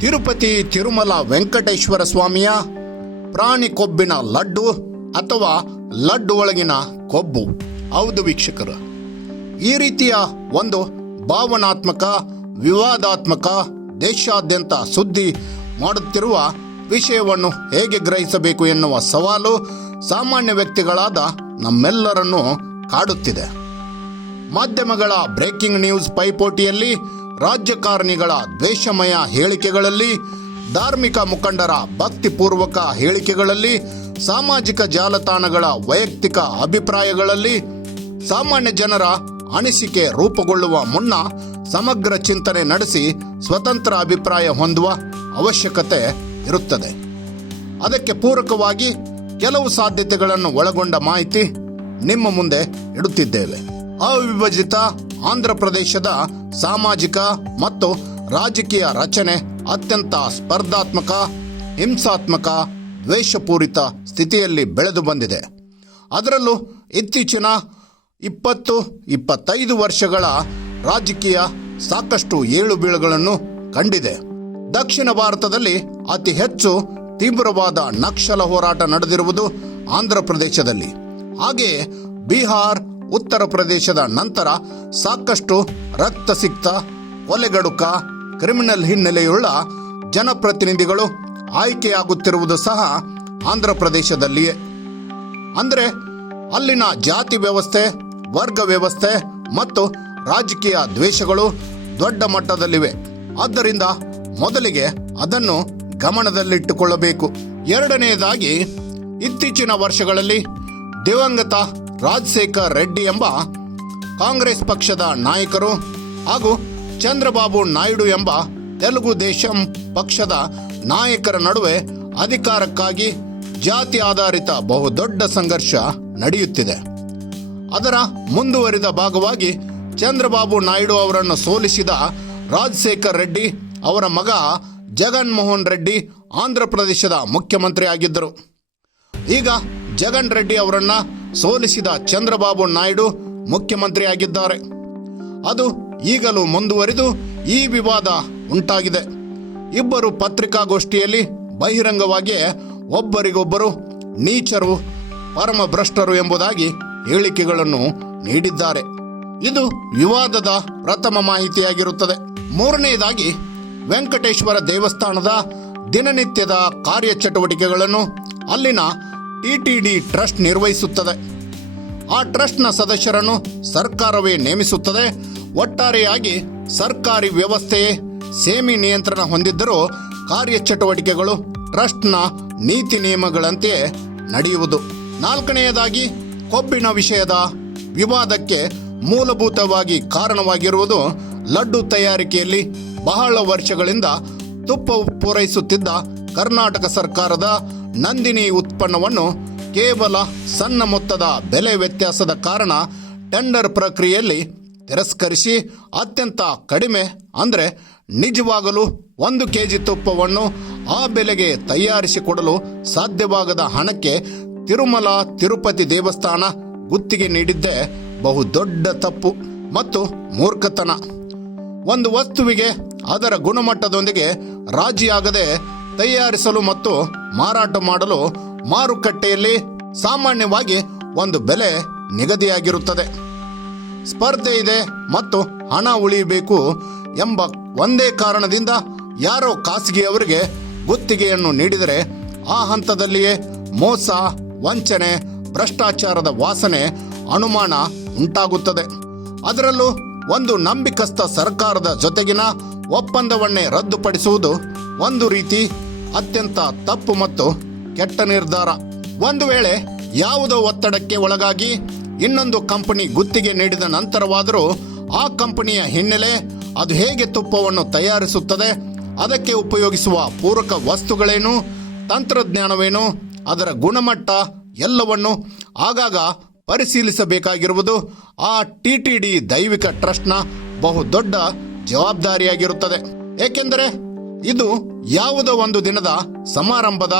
ತಿರುಪತಿ ತಿರುಮಲ ವೆಂಕಟೇಶ್ವರ ಸ್ವಾಮಿಯ ಪ್ರಾಣಿ ಕೊಬ್ಬಿನ ಲಡ್ಡು ಅಥವಾ ಲಡ್ಡು ಒಳಗಿನ ಕೊಬ್ಬು. ಹೌದು ವೀಕ್ಷಕರು. ಈ ರೀತಿಯ ಒಂದು ಭಾವನಾತ್ಮಕ, ವಿವಾದಾತ್ಮಕ, ದೇಶಾದ್ಯಂತ ಸುದ್ದಿ ಮಾಡುತ್ತಿರುವ ವಿಷಯವನ್ನು ಹೇಗೆ ಗ್ರಹಿಸಬೇಕು ಎನ್ನುವ ಸವಾಲು ಸಾಮಾನ್ಯ ವ್ಯಕ್ತಿಗಳಾದ ನಮ್ಮೆಲ್ಲರನ್ನು ಕಾಡುತ್ತಿದೆ. ಮಾಧ್ಯಮಗಳ ಬ್ರೇಕಿಂಗ್ ನ್ಯೂಸ್ ಪೈಪೋಟಿಯಲ್ಲಿ ರಾಜಕಾರಣಿಗಳ ದ್ವೇಷಮಯ ಹೇಳಿಕೆಗಳಲ್ಲಿ, ಧಾರ್ಮಿಕ ಮುಖಂಡರ ಭಕ್ತಿಪೂರ್ವಕ ಹೇಳಿಕೆಗಳಲ್ಲಿ, ಸಾಮಾಜಿಕ ಜಾಲತಾಣಗಳ ವೈಯಕ್ತಿಕ ಅಭಿಪ್ರಾಯಗಳಲ್ಲಿ ಸಾಮಾನ್ಯ ಜನರ ಅನಿಸಿಕೆ ರೂಪುಗೊಳ್ಳುವ ಮುನ್ನ ಸಮಗ್ರ ಚಿಂತನೆ ನಡೆಸಿ ಸ್ವತಂತ್ರ ಅಭಿಪ್ರಾಯ ಹೊಂದುವ ಅವಶ್ಯಕತೆ ಇರುತ್ತದೆ. ಅದಕ್ಕೆ ಪೂರಕವಾಗಿ ಕೆಲವು ಸಾಧ್ಯತೆಗಳನ್ನು ಒಳಗೊಂಡ ಮಾಹಿತಿ ನಿಮ್ಮ ಮುಂದೆ ಇಡುತ್ತಿದ್ದೇವೆ. ಅವಿಭಜಿತ ಆಂಧ್ರ ಪ್ರದೇಶದ ಸಾಮಾಜಿಕ ಮತ್ತು ರಾಜಕೀಯ ರಚನೆ ಅತ್ಯಂತ ಸ್ಪರ್ಧಾತ್ಮಕ, ಹಿಂಸಾತ್ಮಕ, ದ್ವೇಷಪೂರಿತ ಸ್ಥಿತಿಯಲ್ಲಿ ಬೆಳೆದು ಬಂದಿದೆ. ಅದರಲ್ಲೂ ಇತ್ತೀಚಿನ ಇಪ್ಪತ್ತು, ಇಪ್ಪತ್ತೈದು ವರ್ಷಗಳ ರಾಜಕೀಯ ಸಾಕಷ್ಟು ಏಳು ಬೀಳುಗಳನ್ನು ಕಂಡಿದೆ. ದಕ್ಷಿಣ ಭಾರತದಲ್ಲಿ ಅತಿ ಹೆಚ್ಚು ತೀವ್ರವಾದ ನಕ್ಷಲ ಹೋರಾಟ ನಡೆದಿರುವುದು ಆಂಧ್ರ ಪ್ರದೇಶದಲ್ಲಿ. ಹಾಗೆಯೇ ಬಿಹಾರ್ ಉತ್ತರ ಪ್ರದೇಶದ ನಂತರ ಸಾಕಷ್ಟು ರಕ್ತಸಿಕ್ತ ಕೊಲೆಗಡುಕ, ಕ್ರಿಮಿನಲ್ ಹಿನ್ನೆಲೆಯುಳ್ಳ ಜನಪ್ರತಿನಿಧಿಗಳು ಆಯ್ಕೆಯಾಗುತ್ತಿರುವುದು ಸಹ ಆಂಧ್ರ ಪ್ರದೇಶದಲ್ಲಿಯೇ. ಅಂದರೆ ಅಲ್ಲಿನ ಜಾತಿ ವ್ಯವಸ್ಥೆ, ವರ್ಗ ವ್ಯವಸ್ಥೆ ಮತ್ತು ರಾಜಕೀಯ ದ್ವೇಷಗಳು ದೊಡ್ಡ ಮಟ್ಟದಲ್ಲಿವೆ. ಆದ್ದರಿಂದ ಮೊದಲಿಗೆ ಅದನ್ನು ಗಮನದಲ್ಲಿಟ್ಟುಕೊಳ್ಳಬೇಕು. ಎರಡನೆಯದಾಗಿ ಇತ್ತೀಚಿನ ವರ್ಷಗಳಲ್ಲಿ ದಿವಂಗತ ರಾಜಶೇಖರ್ ರೆಡ್ಡಿ ಎಂಬ ಕಾಂಗ್ರೆಸ್ ಪಕ್ಷದ ನಾಯಕರು ಹಾಗೂ ಚಂದ್ರಬಾಬು ನಾಯ್ಡು ಎಂಬ ತೆಲುಗು ದೇಶಂ ಪಕ್ಷದ ನಾಯಕರ ನಡುವೆ ಅಧಿಕಾರಕ್ಕಾಗಿ ಜಾತಿ ಆಧಾರಿತ ಬಹುದೊಡ್ಡ ಸಂಘರ್ಷ ನಡೆಯುತ್ತಿದೆ. ಅದರ ಮುಂದುವರಿದ ಭಾಗವಾಗಿ ಚಂದ್ರಬಾಬು ನಾಯ್ಡು ಅವರನ್ನು ಸೋಲಿಸಿದ ರಾಜಶೇಖರ್ ರೆಡ್ಡಿ ಅವರ ಮಗ ಜಗನ್ ಮೋಹನ್ ರೆಡ್ಡಿ ಆಂಧ್ರ ಪ್ರದೇಶದ ಮುಖ್ಯಮಂತ್ರಿ ಆಗಿದ್ದರು ಈಗ ಜಗನ್ ರೆಡ್ಡಿ ಅವರನ್ನ ಸೋಲಿಸಿದ ಚಂದ್ರಬಾಬು ನಾಯ್ಡು ಮುಖ್ಯಮಂತ್ರಿಯಾಗಿದ್ದಾರೆ. ಅದು ಈಗಲೂ ಮುಂದುವರಿದು ಈ ವಿವಾದ ಉಂಟಾಗಿದೆ. ಇಬ್ಬರು ಪತ್ರಿಕಾಗೋಷ್ಠಿಯಲ್ಲಿ ಬಹಿರಂಗವಾಗಿಯೇ ಒಬ್ಬರಿಗೊಬ್ಬರು ನೀಚರು ಪರಮ ಭ್ರಷ್ಟರು ಎಂಬುದಾಗಿ ಹೇಳಿಕೆಗಳನ್ನು ನೀಡಿದ್ದಾರೆ. ಇದು ವಿವಾದದ ಪ್ರಥಮ ಮಾಹಿತಿಯಾಗಿರುತ್ತದೆ. ಮೂರನೆಯದಾಗಿ ವೆಂಕಟೇಶ್ವರ ದೇವಸ್ಥಾನದ ದಿನನಿತ್ಯದ ಕಾರ್ಯಚಟುವಟಿಕೆಗಳನ್ನು ಅಲ್ಲಿನ ಟಿಟಿಡಿ ಟ್ರಸ್ಟ್ ನಿರ್ವಹಿಸುತ್ತದೆ. ಆ ಟ್ರಸ್ಟ್ನ ಸದಸ್ಯರನ್ನು ಸರ್ಕಾರವೇ ನೇಮಿಸುತ್ತದೆ. ಒಟ್ಟಾರೆಯಾಗಿ ಸರ್ಕಾರಿ ವ್ಯವಸ್ಥೆಯೇ ಸೇಮಿ ನಿಯಂತ್ರಣ ಹೊಂದಿದ್ದರೂ ಕಾರ್ಯಚಟುವಟಿಕೆಗಳು ಟ್ರಸ್ಟ್ನ ನೀತಿ ನಿಯಮಗಳಂತೆಯೇ ನಡೆಯುವುದು. ನಾಲ್ಕನೆಯದಾಗಿ ಕೊಬ್ಬಿನ ವಿಷಯದ ವಿವಾದಕ್ಕೆ ಮೂಲಭೂತವಾಗಿ ಕಾರಣವಾಗಿರುವುದು ಲಡ್ಡು ತಯಾರಿಕೆಯಲ್ಲಿ ಬಹಳ ವರ್ಷಗಳಿಂದ ತುಪ್ಪ ಪೂರೈಸುತ್ತಿದ್ದ ಕರ್ನಾಟಕ ಸರ್ಕಾರದ ನಂದಿನಿ ಉತ್ಪನ್ನವನ್ನು ಕೇವಲ ಸಣ್ಣ ಮೊತ್ತದ ಬೆಲೆ ವ್ಯತ್ಯಾಸದ ಕಾರಣ ಟೆಂಡರ್ ಪ್ರಕ್ರಿಯೆಯಲ್ಲಿ ತಿರಸ್ಕರಿಸಿ ಅತ್ಯಂತ ಕಡಿಮೆ, ಅಂದರೆ ನಿಜವಾಗಲು ಒಂದು ಕೆ ಜಿ ತುಪ್ಪವನ್ನು ಆ ಬೆಲೆಗೆ ತಯಾರಿಸಿಕೊಡಲು ಸಾಧ್ಯವಾಗದ ಹಣಕ್ಕೆ ತಿರುಮಲ ತಿರುಪತಿ ದೇವಸ್ಥಾನ ಗುತ್ತಿಗೆ ನೀಡಿದ್ದೇ ಬಹುದೊಡ್ಡ ತಪ್ಪು ಮತ್ತು ಮೂರ್ಖತನ. ಒಂದು ವಸ್ತುವಿಗೆ ಅದರ ಗುಣಮಟ್ಟದೊಂದಿಗೆ ರಾಜಿಯಾಗದೆ ತಯಾರಿಸಲು ಮತ್ತು ಮಾರಾಟ ಮಾಡಲು ಮಾರುಕಟ್ಟೆಯಲ್ಲಿ ಸಾಮಾನ್ಯವಾಗಿ ಒಂದು ಬೆಲೆ ನಿಗದಿಯಾಗಿರುತ್ತದೆ. ಸ್ಪರ್ಧೆ ಇದೆ ಮತ್ತು ಹಣ ಉಳಿಯಬೇಕು ಎಂಬ ಒಂದೇ ಕಾರಣದಿಂದ ಯಾರೋ ಖಾಸಗಿಯವರಿಗೆ ಗುತ್ತಿಗೆಯನ್ನು ನೀಡಿದರೆ ಆ ಹಂತದಲ್ಲಿಯೇ ಮೋಸ, ವಂಚನೆ, ಭ್ರಷ್ಟಾಚಾರದ ವಾಸನೆ, ಅನುಮಾನ ಉಂಟಾಗುತ್ತದೆ. ಅದರಲ್ಲೂ ಒಂದು ನಂಬಿಕಸ್ಥ ಸರ್ಕಾರದ ಜೊತೆಗಿನ ಒಪ್ಪಂದವನ್ನೇ ರದ್ದುಪಡಿಸುವುದು ಒಂದು ರೀತಿ ಅತ್ಯಂತ ತಪ್ಪು ಮತ್ತು ಕೆಟ್ಟ ನಿರ್ಧಾರ. ಒಂದು ವೇಳೆ ಯಾವುದೋ ಒತ್ತಡಕ್ಕೆ ಒಳಗಾಗಿ ಇನ್ನೊಂದು ಕಂಪನಿ ಗುತ್ತಿಗೆ ನೀಡಿದ ನಂತರವಾದರೂ ಆ ಕಂಪನಿಯ ಹಿನ್ನೆಲೆ ಅದು ಹೇಗೆ ತುಪ್ಪವನ್ನು ತಯಾರಿಸುತ್ತದೆ, ಅದಕ್ಕೆ ಉಪಯೋಗಿಸುವ ಪೂರಕ ವಸ್ತುಗಳೇನು, ತಂತ್ರಜ್ಞಾನವೇನು, ಅದರ ಗುಣಮಟ್ಟ ಎಲ್ಲವನ್ನು ಆಗಾಗ ಪರಿಶೀಲಿಸಬೇಕಾಗಿರುವುದು ಆ ಟಿ ಟಿ ಡಿ ದೈವಿಕ ಟ್ರಸ್ಟ್ನ ಬಹುದೊಡ್ಡ ಜವಾಬ್ದಾರಿಯಾಗಿರುತ್ತದೆ. ಏಕೆಂದರೆ ಇದು ಯಾವುದೋ ಒಂದು ದಿನದ ಸಮಾರಂಭದ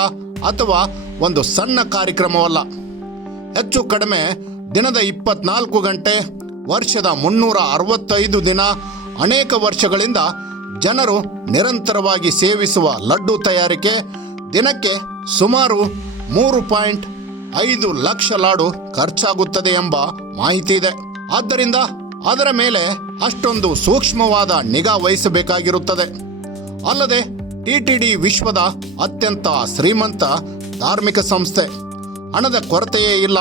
ಅಥವಾ ಒಂದು ಸಣ್ಣ ಕಾರ್ಯಕ್ರಮವಲ್ಲ. ಹೆಚ್ಚು ಕಡಿಮೆ ದಿನದ ಇಪ್ಪತ್ನಾಲ್ಕು ಗಂಟೆ, ವರ್ಷದ ಮುನ್ನೂರ ಅರವತ್ತೈದು ದಿನ, ಅನೇಕ ವರ್ಷಗಳಿಂದ ಜನರು ನಿರಂತರವಾಗಿ ಸೇವಿಸುವ ಲಡ್ಡು ತಯಾರಿಕೆ ದಿನಕ್ಕೆ ಸುಮಾರು ಮೂರು ಪಾಯಿಂಟ್ ಐದು ಲಕ್ಷ ಲಾಡು ಖರ್ಚಾಗುತ್ತದೆ ಎಂಬ ಮಾಹಿತಿ ಇದೆ. ಆದ್ದರಿಂದ ಅದರ ಮೇಲೆ ಅಷ್ಟೊಂದು ಸೂಕ್ಷ್ಮವಾದ ನಿಗಾ ವಹಿಸಬೇಕಾಗಿರುತ್ತದೆ. ಅಲ್ಲದೆ ಟಿಟಿಡಿ ವಿಶ್ವದ ಅತ್ಯಂತ ಶ್ರೀಮಂತ ಧಾರ್ಮಿಕ ಸಂಸ್ಥೆ. ಹಣದ ಕೊರತೆಯೇ ಇಲ್ಲ.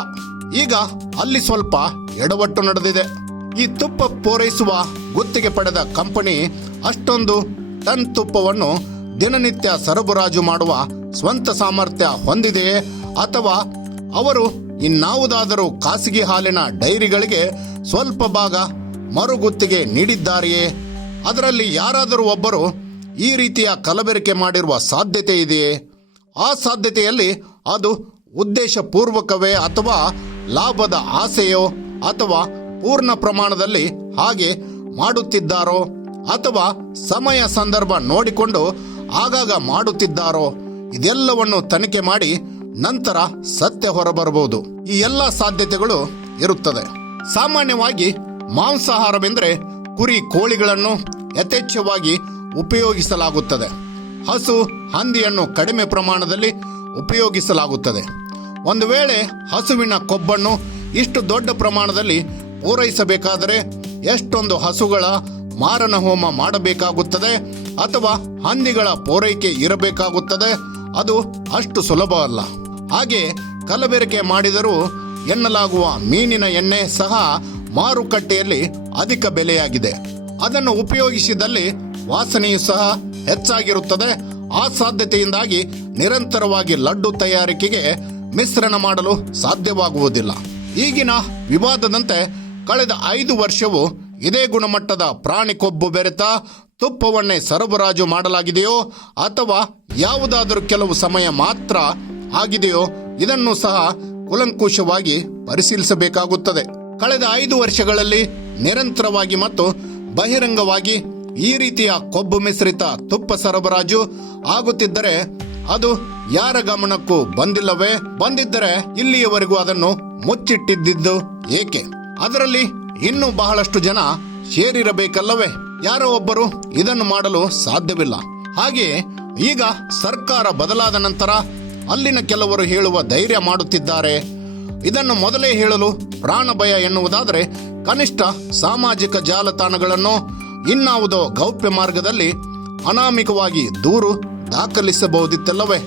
ಈಗ ಅಲ್ಲಿ ಸ್ವಲ್ಪ ಎಡವಟ್ಟು ನಡೆದಿದೆ. ಈ ತುಪ್ಪ ಪೂರೈಸುವ ಗುತ್ತಿಗೆ ಪಡೆದ ಕಂಪನಿ ಅಷ್ಟೊಂದು ಟನ್ ತುಪ್ಪವನ್ನು ದಿನನಿತ್ಯ ಸರಬರಾಜು ಮಾಡುವ ಸ್ವಂತ ಸಾಮರ್ಥ್ಯ ಹೊಂದಿದೆಯೇ ಅಥವಾ ಅವರು ಇನ್ನಾವುದಾದರೂ ಖಾಸಗಿ ಹಾಲಿನ ಡೈರಿಗಳಿಗೆ ಸ್ವಲ್ಪ ಭಾಗ ಮರುಗುತ್ತಿಗೆ ನೀಡಿದ್ದಾರೆಯೇ? ಅದರಲ್ಲಿ ಯಾರಾದರೂ ಒಬ್ಬರು ಈ ರೀತಿಯ ಕಲಬೆರಕೆ ಮಾಡಿರುವ ಸಾಧ್ಯತೆ ಇದೆಯೇ? ಆ ಸಾಧ್ಯತೆಯಲ್ಲಿ ಅದು ಉದ್ದೇಶಪೂರ್ವಕವೇ ಅಥವಾ ಲಾಭದ ಆಸೆಯೋ ಅಥವಾ ಪೂರ್ಣ ಪ್ರಮಾಣದಲ್ಲಿ ಹಾಗೆ ಮಾಡುತ್ತಿದ್ದಾರೋ ಅಥವಾ ಸಮಯ ಸಂದರ್ಭ ನೋಡಿಕೊಂಡು ಆಗಾಗ ಮಾಡುತ್ತಿದ್ದಾರೋ ಇದೆಲ್ಲವನ್ನು ತನಿಖೆ ಮಾಡಿ ನಂತರ ಸತ್ಯ ಹೊರಬರಬಹುದು. ಈ ಎಲ್ಲ ಸಾಧ್ಯತೆಗಳು ಇರುತ್ತದೆ. ಸಾಮಾನ್ಯವಾಗಿ ಮಾಂಸಾಹಾರವೆಂದರೆ ಕುರಿ ಕೋಳಿಗಳನ್ನು ಯಥೇಚ್ಛವಾಗಿ ಉಪಯೋಗಿಸಲಾಗುತ್ತದೆ. ಹಸು ಹಂದಿಯನ್ನು ಕಡಿಮೆ ಪ್ರಮಾಣದಲ್ಲಿ ಉಪಯೋಗಿಸಲಾಗುತ್ತದೆ. ಒಂದು ವೇಳೆ ಹಸುವಿನ ಕೊಬ್ಬನ್ನು ಇಷ್ಟು ದೊಡ್ಡ ಪ್ರಮಾಣದಲ್ಲಿ ಪೂರೈಸಬೇಕಾದರೆ ಎಷ್ಟೊಂದು ಹಸುಗಳ ಮಾರನ ಹೋಮ ಮಾಡಬೇಕಾಗುತ್ತದೆ ಅಥವಾ ಹಂದಿಗಳ ಪೂರೈಕೆ ಇರಬೇಕಾಗುತ್ತದೆ, ಅದು ಅಷ್ಟು ಸುಲಭವಲ್ಲ ಹಾಗೆ ಕಲಬೆರಕೆ ಮಾಡಿದರೂ ಎನ್ನಲಾಗುವ ಮೀನಿನ ಎಣ್ಣೆ ಸಹ ಮಾರುಕಟ್ಟೆಯಲ್ಲಿ ಅಧಿಕ ಬೆಲೆಯಾಗಿದೆ. ಅದನ್ನು ಉಪಯೋಗಿಸಿದಲ್ಲಿ ವಾಸನೆಯು ಸಹ ಹೆಚ್ಚಾಗಿರುತ್ತದೆ. ಆ ಸಾಧ್ಯತೆಯಿಂದಾಗಿ ನಿರಂತರವಾಗಿ ಲಡ್ಡು ತಯಾರಿಕೆಗೆ ಮಿಶ್ರಣ ಮಾಡಲು ಸಾಧ್ಯವಾಗುವುದಿಲ್ಲ. ಈಗಿನ ವಿವಾದದಂತೆ ಕಳೆದ ಐದು ವರ್ಷವು ಇದೇ ಗುಣಮಟ್ಟದ ಪ್ರಾಣಿ ಕೊಬ್ಬು ಬೆರೆತ ತುಪ್ಪವನ್ನೇ ಸರಬರಾಜು ಮಾಡಲಾಗಿದೆಯೋ ಅಥವಾ ಯಾವುದಾದರೂ ಕೆಲವು ಸಮಯ ಮಾತ್ರ ಆಗಿದೆಯೋ ಇದನ್ನು ಸಹ ಕುಲಂಕುಷವಾಗಿ ಪರಿಶೀಲಿಸಬೇಕಾಗುತ್ತದೆ. ಕಳೆದ ಐದು ವರ್ಷಗಳಲ್ಲಿ ನಿರಂತರವಾಗಿ ಮತ್ತು ಬಹಿರಂಗವಾಗಿ ಈ ರೀತಿಯ ಕೊಬ್ಬು ಮಿಶ್ರಿತ ತುಪ್ಪ ಸರಬರಾಜು ಆಗುತ್ತಿದ್ದರೆ ಅದು ಯಾರ ಗಮನಕ್ಕೂ ಬಂದಿಲ್ಲವೇ? ಬಂದಿದ್ದರೆ ಇಲ್ಲಿಯವರೆಗೂ ಅದನ್ನು ಮುಚ್ಚಿಟ್ಟಿದ್ದು ಏಕೆ? ಅದರಲ್ಲಿ ಇನ್ನೂ ಬಹಳಷ್ಟು ಜನ ಸೇರಿರಬೇಕಲ್ಲವೇ? ಯಾರೋ ಒಬ್ಬರು ಇದನ್ನು ಮಾಡಲು ಸಾಧ್ಯವಿಲ್ಲ. ಹಾಗೆಯೇ ಈಗ ಸರ್ಕಾರ ಬದಲಾದ ನಂತರ ಅಲ್ಲಿನ ಕೆಲವರು ಹೇಳುವ ಧೈರ್ಯ ಮಾಡುತ್ತಿದ್ದಾರೆ. ಇದನ್ನು ಮೊದಲೇ ಹೇಳಲು ಪ್ರಾಣ ಭಯ ಎನ್ನುವುದಾದರೆ ಕನಿಷ್ಠ ಸಾಮಾಜಿಕ ಜಾಲತಾಣಗಳನ್ನು ಇನ್ನಾವುದೋ ಗೌಪ್ಯ ಮಾರ್ಗದಲ್ಲಿ ಅನಾಮಿಕವಾಗಿ ದೂರು ದಾಖಲಿಸಬಹುದಿತ್ತಲ್ಲವೇ?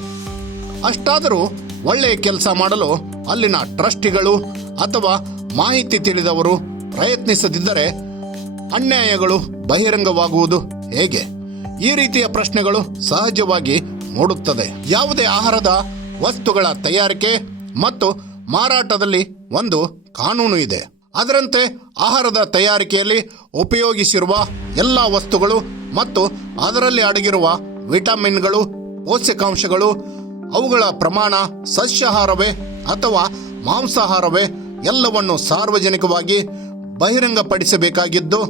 ಅಷ್ಟಾದರೂ ಒಳ್ಳೆಯ ಕೆಲಸ ಮಾಡಲು ಅಲ್ಲಿನ ಟ್ರಸ್ಟಿಗಳು ಅಥವಾ ಮಾಹಿತಿ ತಿಳಿದವರು ಪ್ರಯತ್ನಿಸದಿದ್ದರೆ ಅನ್ಯಾಯಗಳು ಬಹಿರಂಗವಾಗುವುದು ಹೇಗೆ? ಈ ರೀತಿಯ ಪ್ರಶ್ನೆಗಳು ಸಹಜವಾಗಿ ಮೂಡುತ್ತದೆ. ಯಾವುದೇ ಆಹಾರದ ವಸ್ತುಗಳ ತಯಾರಿಕೆ ಮತ್ತು ಮಾರಾಟದಲ್ಲಿ ಒಂದು ಕಾನೂನು ಇದೆ. ಅದರಂತೆ ಆಹಾರದ ತಯಾರಿಕೆಯಲ್ಲಿ ಉಪಯೋಗಿಸಿರುವ ಎಲ್ಲ ವಸ್ತುಗಳು ಮತ್ತು ಅದರಲ್ಲಿ ಅಡಗಿರುವ ವಿಟಮಿನ್ಗಳು, ಪೋಷಕಾಂಶಗಳು, ಅವುಗಳ ಪ್ರಮಾಣ, ಸಸ್ಯಾಹಾರವೇ ಅಥವಾ ಮಾಂಸಾಹಾರವೇ ಎಲ್ಲವನ್ನು ಸಾರ್ವಜನಿಕವಾಗಿ ಬಹಿರಂಗಪಡಿಸಬೇಕಾಗಿದ್ದು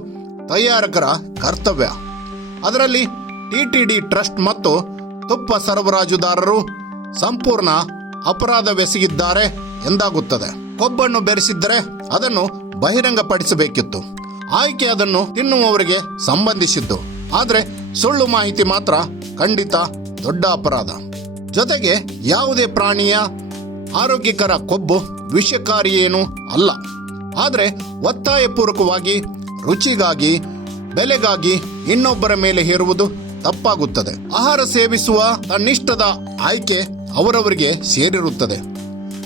ತಯಾರಕರ ಕರ್ತವ್ಯ. ಅದರಲ್ಲಿ ಟಿಟಿಡಿ ಟ್ರಸ್ಟ್ ಮತ್ತು ತುಪ್ಪ ಸರಬರಾಜುದಾರರು ಸಂಪೂರ್ಣ ಅಪರಾಧವೆಸಗಿದ್ದಾರೆ ಎಂದಾಗುತ್ತದೆ. ಕೊಬ್ಬನ್ನು ಬೆರೆಸಿದ್ದರೆ ಅದನ್ನು ಬಹಿರಂಗಪಡಿಸಬೇಕಿತ್ತು. ಆಯ್ಕೆ ಅದನ್ನು ತಿನ್ನುವವರಿಗೆ ಸಂಬಂಧಿಸಿದ್ದು. ಆದರೆ ಸುಳ್ಳು ಮಾಹಿತಿ ಮಾತ್ರ ಖಂಡಿತ ದೊಡ್ಡ ಅಪರಾಧ. ಜೊತೆಗೆ ಯಾವುದೇ ಪ್ರಾಣಿಯ ಆರೋಗ್ಯಕರ ಕೊಬ್ಬು ವಿಷಕಾರಿಯೇನೂ ಅಲ್ಲ. ಆದರೆ ಒತ್ತಾಯಪೂರ್ವಕವಾಗಿ ರುಚಿಗಾಗಿ, ಬೆಲೆಗಾಗಿ ಇನ್ನೊಬ್ಬರ ಮೇಲೆ ಹೇರುವುದು ತಪ್ಪಾಗುತ್ತದೆ. ಆಹಾರ ಸೇವಿಸುವ ತನ್ನಿಷ್ಟದ ಆಯ್ಕೆ ಅವರವರಿಗೆ ಸೇರಿರುತ್ತದೆ.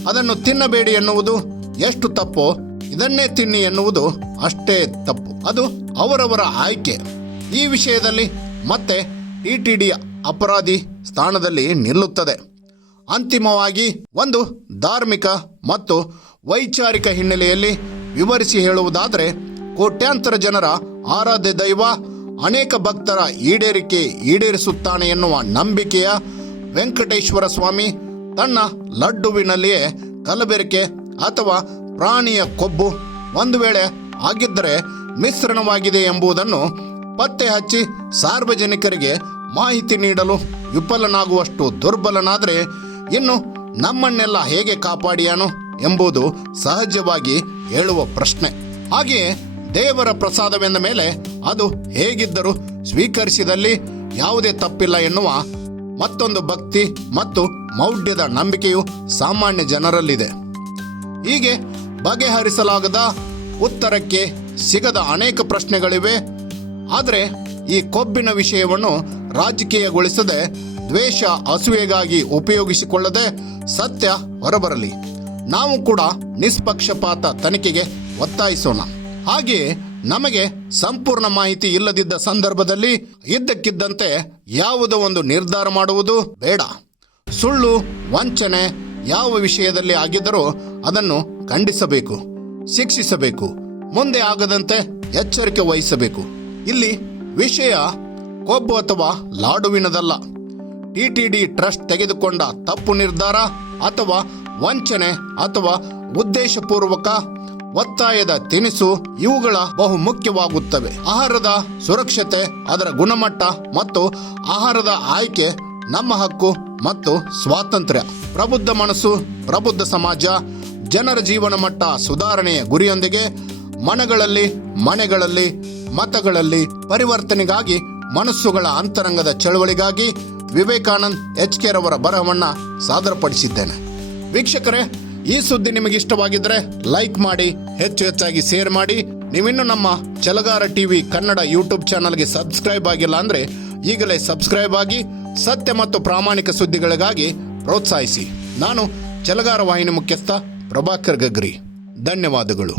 ಅದನ್ನು ತಿನ್ನಬೇಡಿ ಎನ್ನುವುದು ಎಷ್ಟು ತಪ್ಪೋ ಇದನ್ನೇ ತಿನ್ನಿ ಎನ್ನುವುದು ಅಷ್ಟೇ ತಪ್ಪು. ಅದು ಅವರವರ ಆಯ್ಕೆ. ಈ ವಿಷಯದಲ್ಲಿ ಮತ್ತೆ ಟಿಟಿಡಿ ಅಪರಾಧಿ ಸ್ಥಾನದಲ್ಲಿ ನಿಲ್ಲುತ್ತದೆ. ಅಂತಿಮವಾಗಿ ಒಂದು ಧಾರ್ಮಿಕ ಮತ್ತು ವೈಚಾರಿಕ ಹಿನ್ನೆಲೆಯಲ್ಲಿ ವಿವರಿಸಿ ಹೇಳುವುದಾದರೆ, ಕೋಟ್ಯಾಂತರ ಜನರ ಆರಾಧ್ಯ ದೈವ ಅನೇಕ ಭಕ್ತರ ಈಡೇರಿಕೆ ಈಡೇರಿಸುತ್ತಾನೆ ಎನ್ನುವ ನಂಬಿಕೆಯ ವೆಂಕಟೇಶ್ವರ ಸ್ವಾಮಿ ತನ್ನ ಲಡ್ಡುವಿನಲ್ಲಿಯೇ ಕಲಬೆರಕೆ ಅಥವಾ ಪ್ರಾಣಿಯ ಕೊಬ್ಬು ಒಂದು ವೇಳೆ ಆಗಿದ್ದರೆ ಮಿಶ್ರಣವಾಗಿದೆ ಎಂಬುದನ್ನು ಪತ್ತೆ ಹಚ್ಚಿ ಸಾರ್ವಜನಿಕರಿಗೆ ಮಾಹಿತಿ ನೀಡಲು ವಿಫಲನಾಗುವಷ್ಟು ದುರ್ಬಲನಾದರೆ ಇನ್ನು ನಮ್ಮನ್ನೆಲ್ಲ ಹೇಗೆ ಕಾಪಾಡಿಯಾನು ಎಂಬುದು ಸಹಜವಾಗಿ ಹೇಳುವ ಪ್ರಶ್ನೆ. ಹಾಗೆಯೇ ದೇವರ ಪ್ರಸಾದವೆಂದ ಮೇಲೆ ಅದು ಹೇಗಿದ್ದರೂ ಸ್ವೀಕರಿಸಿದಲ್ಲಿ ಯಾವುದೇ ತಪ್ಪಿಲ್ಲ ಎನ್ನುವ ಮತ್ತೊಂದು ಭಕ್ತಿ ಮತ್ತು ಮೌಢ್ಯದ ನಂಬಿಕೆಯು ಸಾಮಾನ್ಯ ಜನರಲ್ಲಿದೆ. ಹೀಗೆ ಬಗೆಹರಿಸಲಾಗದ ಉತ್ತರಕ್ಕೆ ಸಿಗದ ಅನೇಕ ಪ್ರಶ್ನೆಗಳಿವೆ. ಆದರೆ ಈ ಕೊಬ್ಬಿನ ವಿಷಯವನ್ನು ರಾಜಕೀಯಗೊಳಿಸದೆ ದ್ವೇಷ ಅಸೂಯೆಗಾಗಿ ಉಪಯೋಗಿಸಿಕೊಳ್ಳದೆ ಸತ್ಯ ಹೊರಬರಲಿ. ನಾವು ಕೂಡ ನಿಷ್ಪಕ್ಷಪಾತ ತನಿಖೆಗೆ ಒತ್ತಾಯಿಸೋಣ. ಹಾಗೆಯೇ ನಮಗೆ ಸಂಪೂರ್ಣ ಮಾಹಿತಿ ಇಲ್ಲದಿದ್ದ ಸಂದರ್ಭದಲ್ಲಿ ಇದ್ದಕ್ಕಿದ್ದಂತೆ ಯಾವುದೋ ಒಂದು ನಿರ್ಧಾರ ಮಾಡುವುದು ಬೇಡ. ಸುಳ್ಳು, ವಂಚನೆ ಯಾವ ವಿಷಯದಲ್ಲಿ ಆಗಿದ್ದರೂ ಅದನ್ನು ಖಂಡಿಸಬೇಕು, ಶಿಕ್ಷಿಸಬೇಕು, ಮುಂದೆ ಆಗದಂತೆ ಎಚ್ಚರಿಕೆ ವಹಿಸಬೇಕು. ಇಲ್ಲಿ ವಿಷಯ ಕೊಬ್ಬು ಅಥವಾ ಲಾಡುವಿನದಲ್ಲ. ಟಿಟಿಡಿ ಟ್ರಸ್ಟ್ ತೆಗೆದುಕೊಂಡ ತಪ್ಪು ನಿರ್ಧಾರ ಅಥವಾ ವಂಚನೆ ಅಥವಾ ಉದ್ದೇಶಪೂರ್ವಕ ಒತ್ತಾಯದ ತಿನಿಸು ಇವುಗಳ ಬಹು ಮುಖ್ಯವಾಗುತ್ತವೆ ಆಹಾರದ ಸುರಕ್ಷತೆ, ಅದರ ಗುಣಮಟ್ಟ ಮತ್ತು ಆಹಾರದ ಆಯ್ಕೆ ನಮ್ಮ ಹಕ್ಕು ಮತ್ತು ಸ್ವಾತಂತ್ರ್ಯ. ಪ್ರಬುದ್ಧ ಮನಸ್ಸು, ಪ್ರಬುದ್ಧ ಸಮಾಜ, ಜನರ ಜೀವನ ಮಟ್ಟ ಸುಧಾರಣೆಯ ಗುರಿಯೊಂದಿಗೆ ಮನಗಳಲ್ಲಿ, ಮನೆಗಳಲ್ಲಿ, ಮತಗಳಲ್ಲಿ ಪರಿವರ್ತನೆಗಾಗಿ, ಮನಸ್ಸುಗಳ ಅಂತರಂಗದ ಚಳವಳಿಗಾಗಿ ವಿವೇಕಾನಂದ್ ಎಚ್ ಕೆ ರವರ ಬರಹವನ್ನ ಸಾದರಪಡಿಸಿದ್ದೇನೆ. ವೀಕ್ಷಕರೇ ಈ ಸುದ್ದಿ ನಿಮಗೆ ಇಷ್ಟವಾಗಿದ್ರೆ ಲೈಕ್ ಮಾಡಿ, ಹೆಚ್ಚು ಹೆಚ್ಚಾಗಿ ಶೇರ್ ಮಾಡಿ. ನೀವಿನ್ನು ನಮ್ಮ ಚಲಗಾರ ಟಿವಿ ಕನ್ನಡ ಯೂಟ್ಯೂಬ್ ಚಾನಲ್ಗೆ ಸಬ್ಸ್ಕ್ರೈಬ್ ಆಗಿಲ್ಲ ಅಂದ್ರೆ ಈಗಲೇ ಸಬ್ಸ್ಕ್ರೈಬ್ ಆಗಿ, ಸತ್ಯ ಮತ್ತು ಪ್ರಾಮಾಣಿಕ ಸುದ್ದಿಗಳಿಗಾಗಿ ಪ್ರೋತ್ಸಾಹಿಸಿ. ನಾನು ಚಲಗಾರ ವಾಹಿನಿ ಮುಖ್ಯಸ್ಥ ಪ್ರಭಾಕರ್ ಗಗ್ರಿ. ಧನ್ಯವಾದಗಳು.